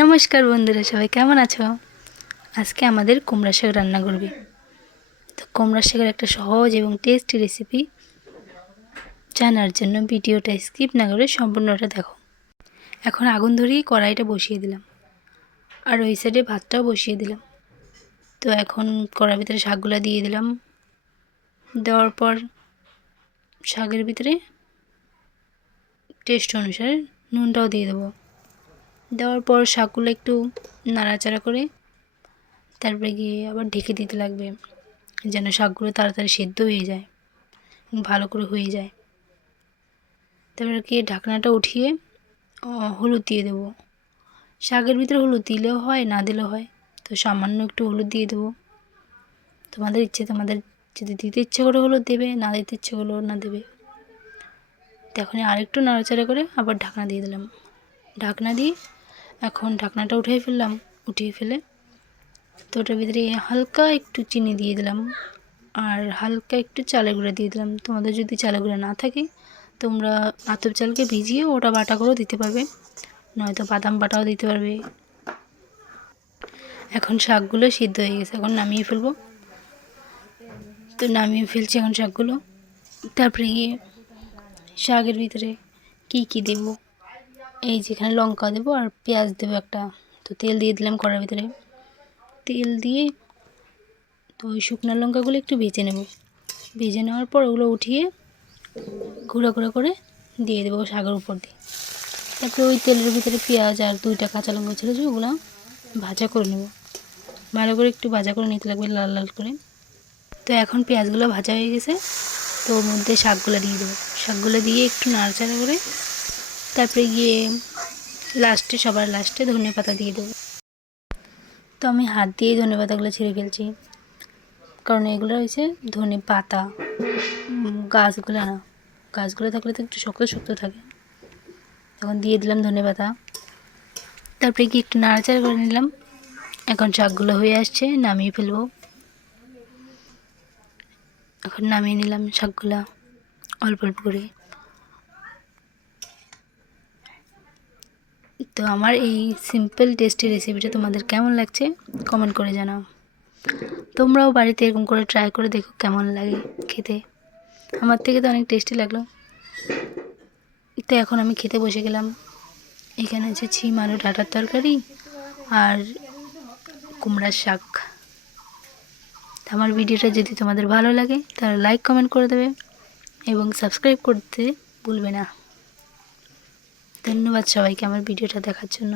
নমস্কার বন্ধুরা, সবাই কেমন আছো? আজকে আমাদের কুমড়া শাক রান্না করবে। তো কুমড়া শাকের একটা সহজ এবং টেস্টি রেসিপি জানার জন্য ভিডিওটা স্কিপ না করে সম্পূর্ণটা দেখো। এখন আগুন ধরিয়ে কড়াইটা বসিয়ে দিলাম, আর ওই সাইডে ভাতটাও বসিয়ে দিলাম। তো এখন কড়াইয়ের ভিতরে শাকগুলো দিয়ে দিলাম। দেওয়ার পর শাকের ভিতরে টেস্ট অনুসারে নুনটাও দিয়ে দেবো। দেওয়ার পর শাকগুলো একটু নাড়াচাড়া করে তারপরে গিয়ে আবার ঢেকে দিতে লাগবে, যেন শাকগুলো তাড়াতাড়ি সেদ্ধ হয়ে যায়, ভালো করে হয়ে যায়। তারপরে গিয়ে ঢাকনাটা উঠিয়ে হলুদ দিয়ে দেবো। শাকের ভিতরে হলুদ দিলেও হয়, না দিলেও হয়। তো সামান্য একটু হলুদ দিয়ে দেবো। তোমাদের ইচ্ছে, তোমাদের যদি দিতে ইচ্ছে করে হলুদ দেবে, না দিতে ইচ্ছে করলেও না দেবে। তো এখন আরেকটু নাড়াচাড়া করে আবার ঢাকনা দিয়ে দিলাম। ঢাকনা দিয়ে এখন ঢাকনাটা উঠিয়ে ফেলে তো ওটার ভিতরে হালকা একটু চিনি দিয়ে দিলাম, আর হালকা একটু চালের গুঁড়া দিয়ে দিলাম। তোমাদের যদি চালের গুঁড়া না থাকে, তোমরা আতপ চালকে ভিজিয়ে ওটা বাটা করেও দিতে পারবে, নয়তো বাদাম বাটাও দিতে পারবে। এখন শাকগুলো সিদ্ধ হয়ে গেছে, এখন নামিয়ে ফেলবো। তো নামিয়ে ফেলছি এখন শাকগুলো। তারপরে গিয়ে শাকের ভিতরে কি দেব, এই যেখানে লঙ্কা দেবো আর পেঁয়াজ দেবো একটা। তো তেল দিয়ে দিলাম কড়ার ভিতরে। তেল দিয়ে তো ওই শুকনো লঙ্কাগুলো একটু ভেজে নেব। ভেজে নেওয়ার পর ওগুলো উঠিয়ে গুঁড়ো গুঁড়ো করে দিয়ে দেবো শাকের উপর দিয়ে। তারপরে ওই তেলের ভিতরে পেঁয়াজ আর 2টা কাঁচা লঙ্কা ছিল, ওগুলো ভাজা করে নেব। ভালো করে একটু ভাজা করে নিতে লাগবে, লাল লাল করে। তো এখন পেঁয়াজগুলো ভাজা হয়ে গেছে, তো ওর মধ্যে শাকগুলো দিয়ে দেবো। শাকগুলো দিয়ে একটু নাড়াচাড়া করে তারপরে গিয়ে সবার লাস্টে ধনে পাতা দিয়ে দেবো। তো আমি হাত দিয়েই ধনে পাতাগুলো ছিঁড়ে ফেলছি, কারণ এগুলো হয়েছে ধনে পাতা, গাছগুলো না। গাছগুলো থাকলে তো একটু শক্ত শক্ত থাকে। তখন দিয়ে দিলাম ধনে পাতা। তারপরে কি একটু নাড়াচাড়া করে নিলাম। এখন শাকগুলো হয়ে আসছে, নামিয়ে ফেলবো। এখন নামিয়ে নিলাম শাকগুলা অল্প অল্প করে। তো আমার এই সিম্পল টেস্টি রেসিপিটা তোমাদের কেমন লাগছে কমেন্ট করে জানাও। তোমরাও বাড়িতে এরকম করে ট্রাই করে দেখো কেমন লাগে খেতে। আমার থেকে তো অনেক টেস্টি লাগলো। তো এখন আমি খেতে বসে গেলাম। এখানে আছে ছিম আলু ডাঁটার তরকারি আর কুমড়ার শাক। আমার ভিডিওটা যদি তোমাদের ভালো লাগে তাহলে লাইক কমেন্ট করে দেবে এবং সাবস্ক্রাইব করতে ভুলবে না। ধন্যবাদ সবাইকে আমার ভিডিওটা দেখার জন্য।